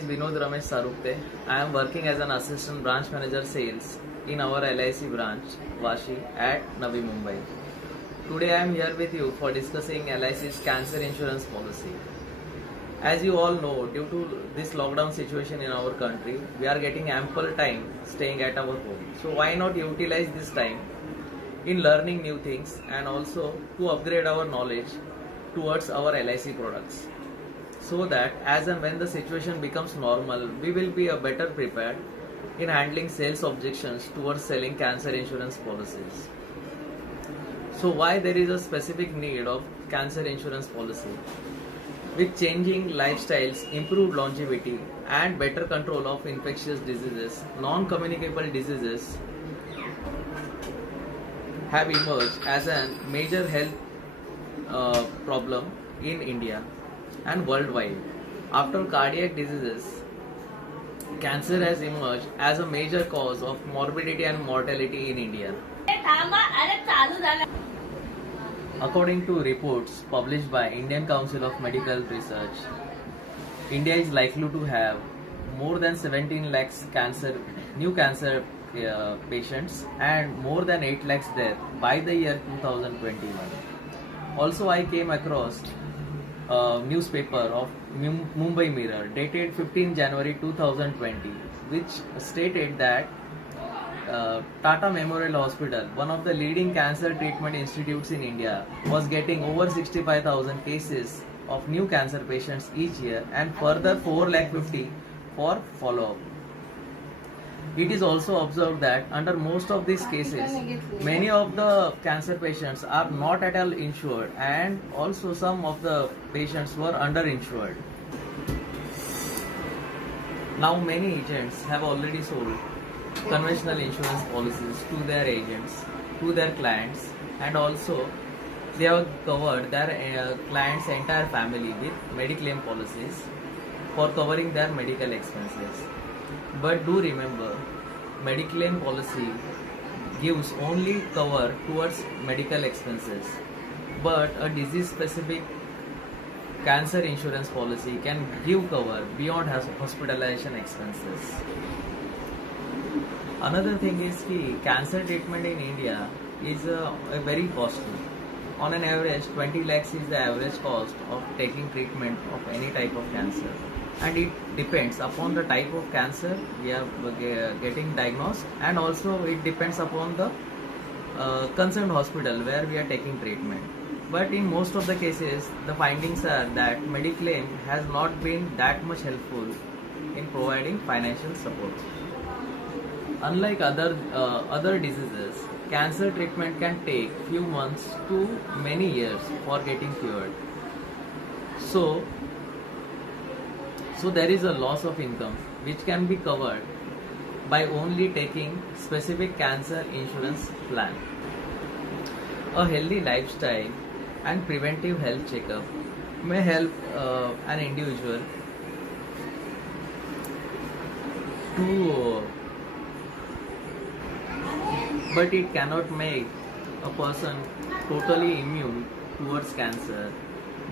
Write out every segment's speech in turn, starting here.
is Vinod Ramesh Sarukte. I am working as an assistant branch manager sales in our LIC branch, Vashi at Navi Mumbai. Today I am here with you for discussing LIC's cancer insurance policy. As you all know, due to this lockdown situation in our country, we are getting ample time staying at our home. So why not utilize this time in learning new things and also to upgrade our knowledge towards our LIC products, so that as and when the situation becomes normal, we will be better prepared in handling sales objections towards selling cancer insurance policies. So why there is a specific need of cancer insurance policy? With changing lifestyles, improved longevity and better control of infectious diseases, non-communicable diseases have emerged as a major health problem in India and worldwide. After cardiac diseases, cancer has emerged as a major cause of morbidity and mortality in India. According to reports published by Indian Council of Medical Research, India is likely to have more than 17 lakhs new cancer patients and more than 8 lakhs deaths by the year 2021. Also, I came across a newspaper of Mumbai Mirror dated 15 January 2020, which stated that Tata Memorial Hospital, one of the leading cancer treatment institutes in India, was getting over 65,000 cases of new cancer patients each year and further 450,000 for follow-up. It is also observed that under most of these cases, many of the cancer patients are not at all insured, and also some of the patients were underinsured. Now many agents have already sold conventional insurance policies to their agents, to their clients, and also they have covered their clients' entire family with Mediclaim policies for covering their medical expenses. But do remember, Mediclaim policy gives only cover towards medical expenses, but a disease-specific cancer insurance policy can give cover beyond hospitalization expenses. Another thing is that cancer treatment in India is very costly. On an average, 20 lakhs is the average cost of taking treatment of any type of cancer. And it depends upon the type of cancer we are getting diagnosed, and also it depends upon the concerned hospital where we are taking treatment. But in most of the cases, the findings are that Mediclaim has not been that much helpful in providing financial support. Unlike other diseases, cancer treatment can take few months to many years for getting cured. So there is a loss of income which can be covered by only taking specific cancer insurance plan. A healthy lifestyle and preventive health checkup may help an individual to, but it cannot make a person totally immune towards cancer.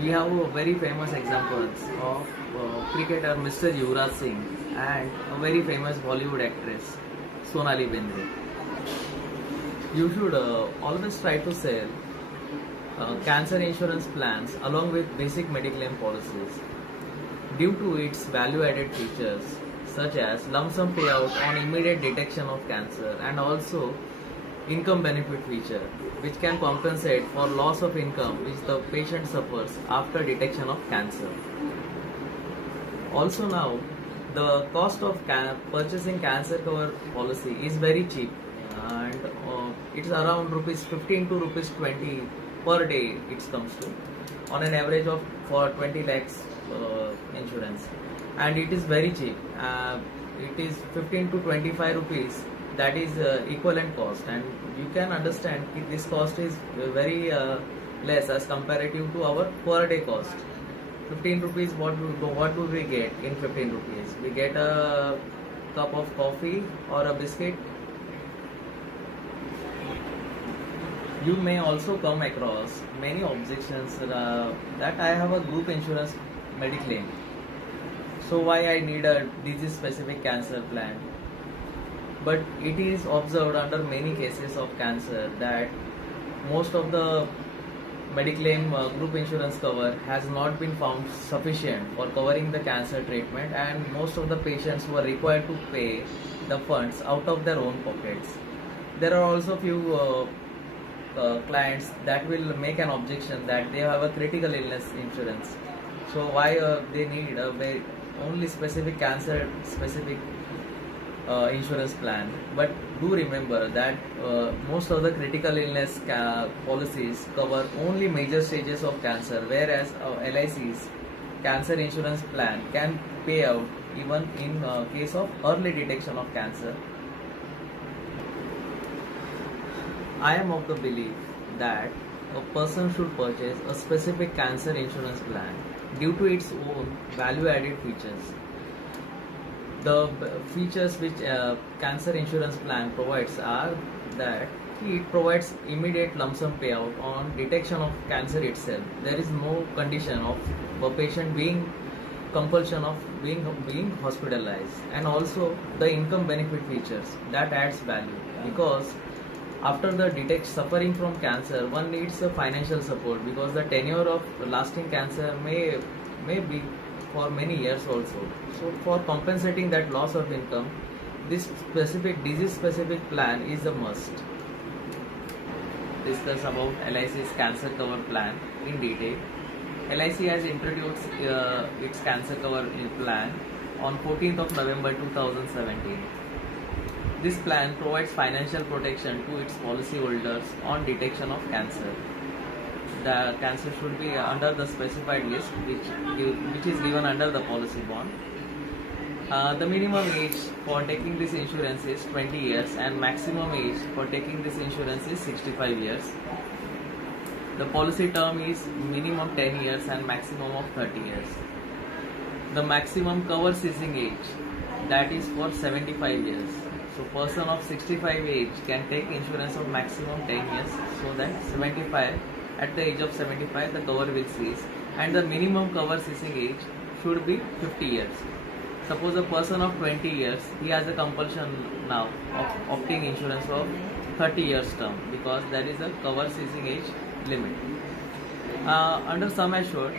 We have very famous examples of cricketer Mr. Yuvraj Singh and a very famous Bollywood actress Sonali Bendre. You should always try to sell cancer insurance plans along with basic Mediclaim policies due to its value-added features such as lump sum payout on immediate detection of cancer, and also income benefit feature which can compensate for loss of income which the patient suffers after detection of cancer. Also now, the cost of purchasing cancer cover policy is very cheap, and it's around rupees 15 to rupees 20 per day it comes to, on an average of for 20 lakhs insurance, and it is very cheap. It is 15 to 25 rupees, that is equivalent cost, and you can understand this cost is very less as comparative to our per day cost. 15 rupees, what do we get in 15 rupees? We get a cup of coffee or a biscuit. You may also come across many objections that I have a group insurance Mediclaim. So why I need a disease specific cancer plan? But it is observed under many cases of cancer that most of the Mediclaim group insurance cover has not been found sufficient for covering the cancer treatment, and most of the patients were required to pay the funds out of their own pockets. There are also few clients that will make an objection that they have a critical illness insurance. So why they need a very only specific cancer specific insurance plan? But do remember that most of the critical illness policies cover only major stages of cancer, whereas LIC's cancer insurance plan can pay out even in case of early detection of cancer. I am of the belief that a person should purchase a specific cancer insurance plan due to its own value added features. The features which cancer insurance plan provides are that it provides immediate lump sum payout on detection of cancer itself. There is no condition of a patient being compulsion of being hospitalized, and also the income benefit features that adds value, because after the suffering from cancer, one needs a financial support, because the tenure of lasting cancer may be for many years also. So for compensating that loss of income, this specific disease specific plan is a must. Discuss about LIC's cancer cover plan in detail. LIC has introduced its cancer cover plan on 14th of November 2017. This plan provides financial protection to its policyholders on detection of cancer. The cancer should be under the specified list which is given under the policy bond. The minimum age for taking this insurance is 20 years and maximum age for taking this insurance is 65 years. The policy term is minimum 10 years and maximum of 30 years. The maximum cover ceasing age, that is for 75 years. So person of 65 age can take insurance of maximum 10 years, so that 75 at the age of 75 the cover will cease, and the minimum cover ceasing age should be 50 years. Suppose a person of 20 years, he has a compulsion now of opting insurance of 30 years term, because there is a cover ceasing age limit. Under sum assured,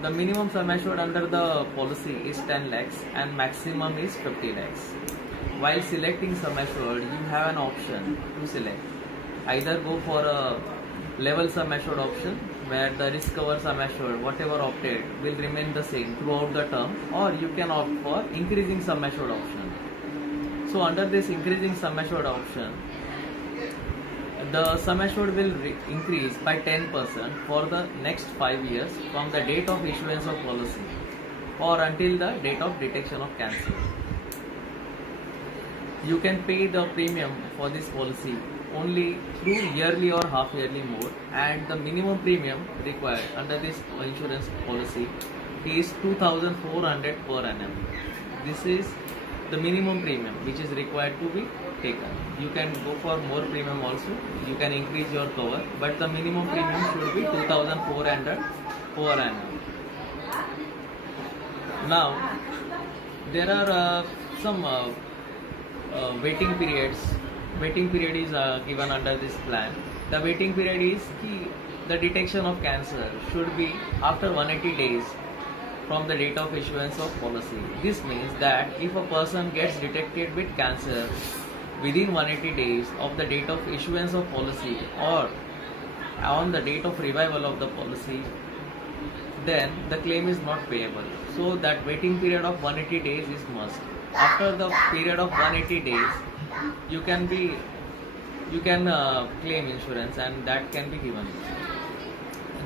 the minimum sum assured under the policy is 10 lakhs and maximum is 50 lakhs. While selecting sum assured, you have an option to select. Either go for a level sum assured option, where the risk cover sum assured, whatever opted, will remain the same throughout the term, or you can opt for increasing sum assured option. So under this increasing sum assured option, the sum assured will increase by 10% for the next 5 years from the date of issuance of policy or until the date of detection of cancer. You can pay the premium for this policy only through yearly or half yearly mode, and the minimum premium required under this insurance policy is 2,400 per annum. This is the minimum premium which is required to be taken. You can go for more premium also, you can increase your cover, but the minimum premium should be 2,400 per annum. Now there are some waiting periods. Waiting period is given under this plan. The waiting period is the detection of cancer should be after 180 days from the date of issuance of policy. This means that if a person gets detected with cancer within 180 days of the date of issuance of policy or on the date of revival of the policy, then the claim is not payable. So that waiting period of 180 days is must. After the period of 180 days, you can claim insurance, and that can be given.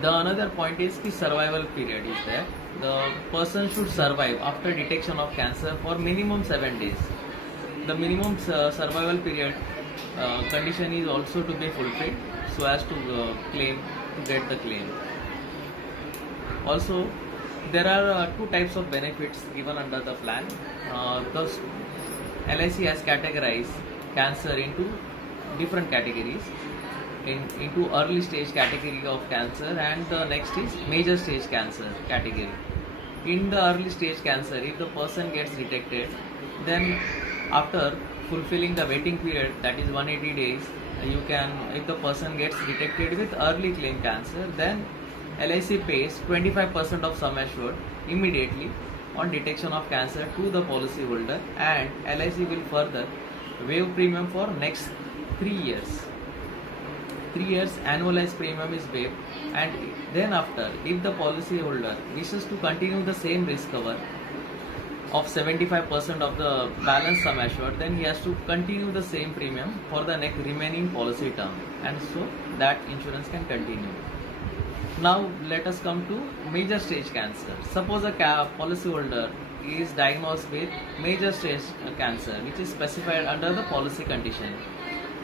The another point is the survival period is there. The person should survive after detection of cancer for minimum 7 days. The minimum survival period condition is also to be fulfilled so as to get the claim. Also, there are two types of benefits given under the plan. Thus, LIC has categorized cancer into different categories, into early stage category of cancer, and the next is major stage cancer category. in the early stage cancer, if the person gets detected, then after fulfilling the waiting period, that is 180 days, you can, if the person gets detected with early claim cancer, then LIC pays 25% of sum assured immediately on detection of cancer to the policyholder, and LIC will further waive premium for next 3 years. 3 years annualized premium is waived, and then after, if the policyholder wishes to continue the same risk cover of 75% of the balance sum assured, then he has to continue the same premium for the next remaining policy term, and so that insurance can continue. Now let us come to major stage cancer. Suppose a policyholder is diagnosed with major stage cancer, which is specified under the policy condition.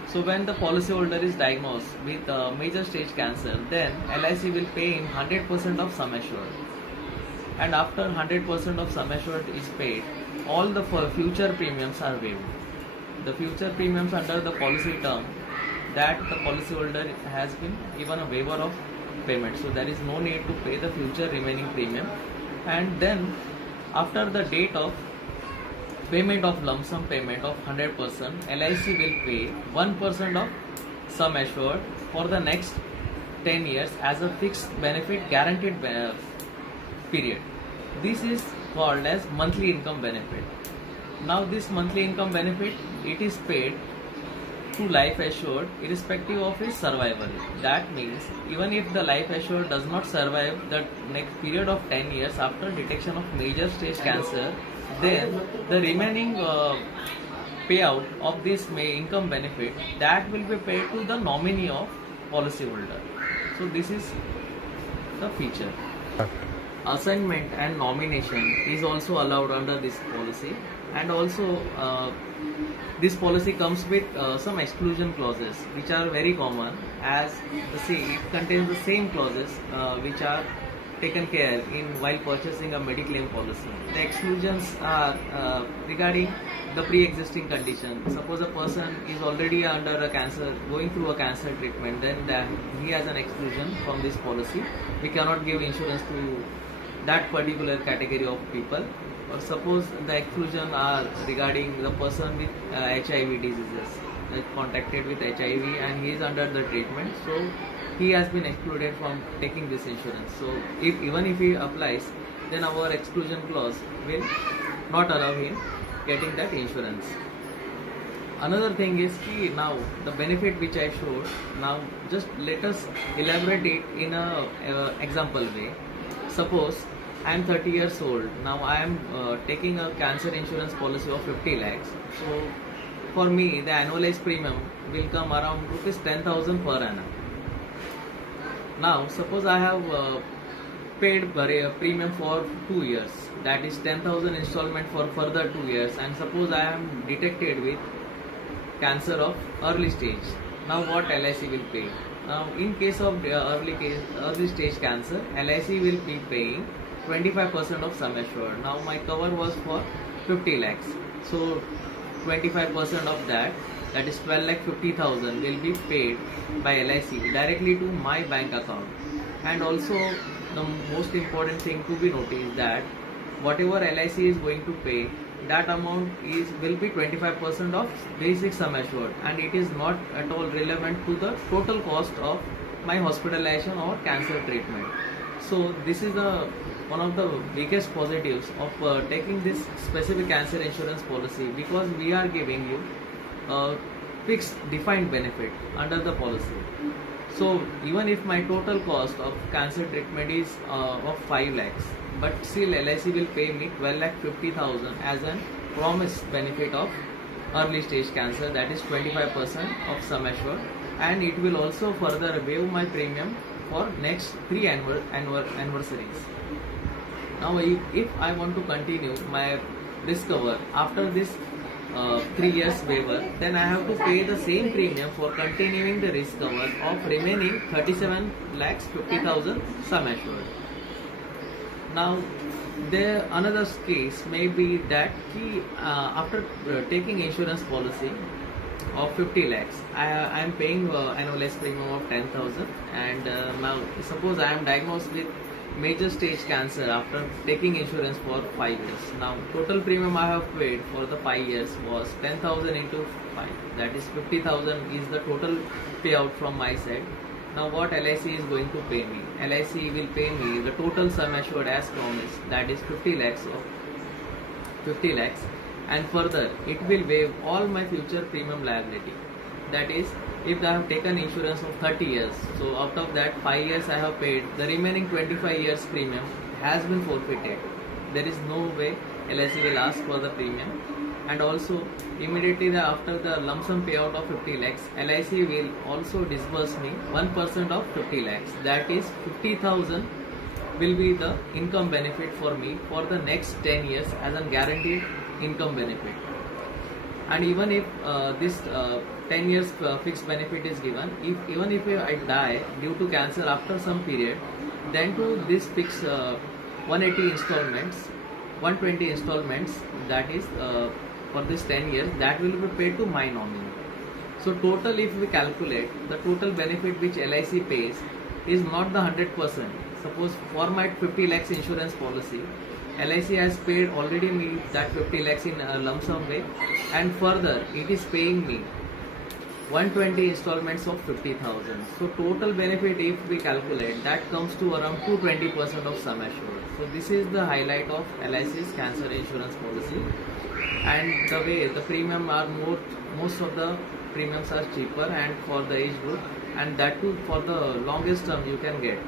So when the policyholder is diagnosed with major stage cancer, then LIC will pay him 100% of sum assured. And after 100% of sum assured is paid, all the future premiums are waived. The future premiums under the policy term, that the policyholder has been given a waiver of payment, so there is no need to pay the future remaining premium. And then after the date of payment of lump sum payment of 100%, LIC will pay 1% of sum assured for the next 10 years as a fixed benefit guaranteed period. This is called as monthly income benefit. Now this monthly income benefit, it is paid to life assured irrespective of his survival. That means even if the life assured does not survive the next period of 10 years after detection of major stage cancer, then the remaining payout of this income benefit, that will be paid to the nominee of policyholder. So this is the feature. Assignment and nomination is also allowed under this policy, and also this policy comes with some exclusion clauses which are very common, as it contains the same clauses which are taken care in while purchasing a mediclaim policy. The exclusions are regarding the pre-existing condition. Suppose a person is already under a cancer, going through a cancer treatment, then he has an exclusion from this policy. We cannot give insurance to that particular category of people. Or suppose the exclusion are regarding the person with HIV diseases, contacted with HIV and he is under the treatment, so he has been excluded from taking this insurance. So even if he applies, then our exclusion clause will not allow him getting that insurance. Another thing is now the benefit which I showed, now just let us elaborate it in a example way. Suppose I am 30 years old. Now I am taking a cancer insurance policy of 50 lakhs. So for me, the annualized premium will come around rupees 10,000 per annum. Now suppose I have paid premium for 2 years, that is 10,000 installment for further 2 years, and suppose I am detected with cancer of early stage. Now what LIC will pay? Now in case of early stage cancer, LIC will be paying 25% of sum assured. Now my cover was for 50 lakhs. So 25% of that, that is 12,50,000, will be paid by LIC directly to my bank account. And also the most important thing to be noticed, that whatever LIC is going to pay, that amount will be 25% of basic sum assured, and it is not at all relevant to the total cost of my hospitalization or cancer treatment. So this is one of the biggest positives of taking this specific cancer insurance policy, because we are giving you a fixed defined benefit under the policy. So even if my total cost of cancer treatment is of 5 lakhs, but still LIC will pay me 12,50,000 as a promised benefit of early stage cancer, that is 25% of sum assured, and it will also further waive my premium for next 3 anniversaries. Now if I want to continue my risk cover after this 3 years waiver, then I have to pay the same premium for continuing the risk cover of remaining 37,50,000 sum assured. Now another case may be that after taking insurance policy of 50 lakhs, I am paying annualized premium of 10,000, and now suppose I am diagnosed with major stage cancer after taking insurance for 5 years. Now total premium I have paid for the 5 years was 10,000 into 5, that is 50,000 is the total payout from my side. Now what LIC is going to pay me? LIC will pay me the total sum assured as promised, that is 50 lakhs, and further it will waive all my future premium liability. That is, if I have taken insurance of 30 years, so out of that 5 years I have paid, the remaining 25 years premium has been forfeited. There is no way LIC will ask for the premium. And also immediately after the lump sum payout of 50 lakhs, LIC will also disburse me 1% of 50 lakhs, that is 50,000 will be the income benefit for me for the next 10 years as a guaranteed income benefit. And even if this 10 years fixed benefit is given, even if I die due to cancer after some period, then to this fixed 180 installments, 120 installments, that is for this 10 years, that will be paid to my nominee. So total, if we calculate, the total benefit which LIC pays is not the 100%. Suppose for my 50 lakhs insurance policy, LIC has paid already me that 50 lakhs in a lump sum way, and further it is paying me 120 installments of 50,000. So total benefit, if we calculate, that comes to around 220% of sum assured. So this is the highlight of LIC's cancer insurance policy, and the way the premium are most of the premiums are cheaper and for the age group, and that too for the longest term you can get.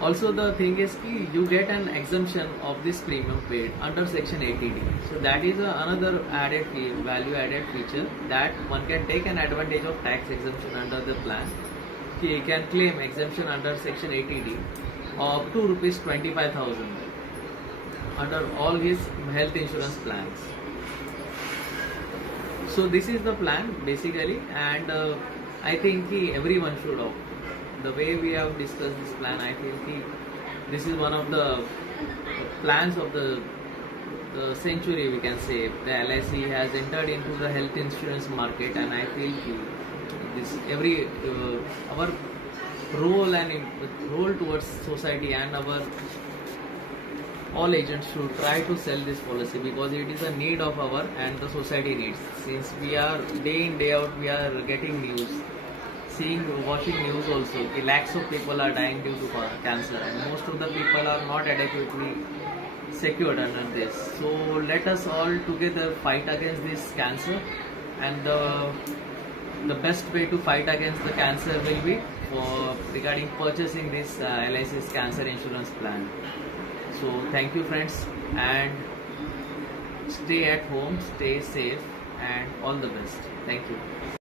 Also the thing is ki you get an exemption of this premium paid under section 80D. So that is another added value added feature, that one can take an advantage of tax exemption under the plan. He can claim exemption under section 80D of to rupees 25,000 under all his health insurance plans. So this is the plan basically, and I think everyone should opt. The way we have discussed this plan, I feel this is one of the plans of the century, we can say. The LIC has entered into the health insurance market, and I feel this our role towards society and our all agents should try to sell this policy, because it is a need of our and the society needs. Since we are day in day out, we are getting news, watching news also, lakhs of people are dying due to cancer, and most of the people are not adequately secured under this. So let us all together fight against this cancer, and the best way to fight against the cancer will be regarding purchasing this LIC's cancer insurance plan. So thank you friends, and stay at home, stay safe, and all the best. Thank you.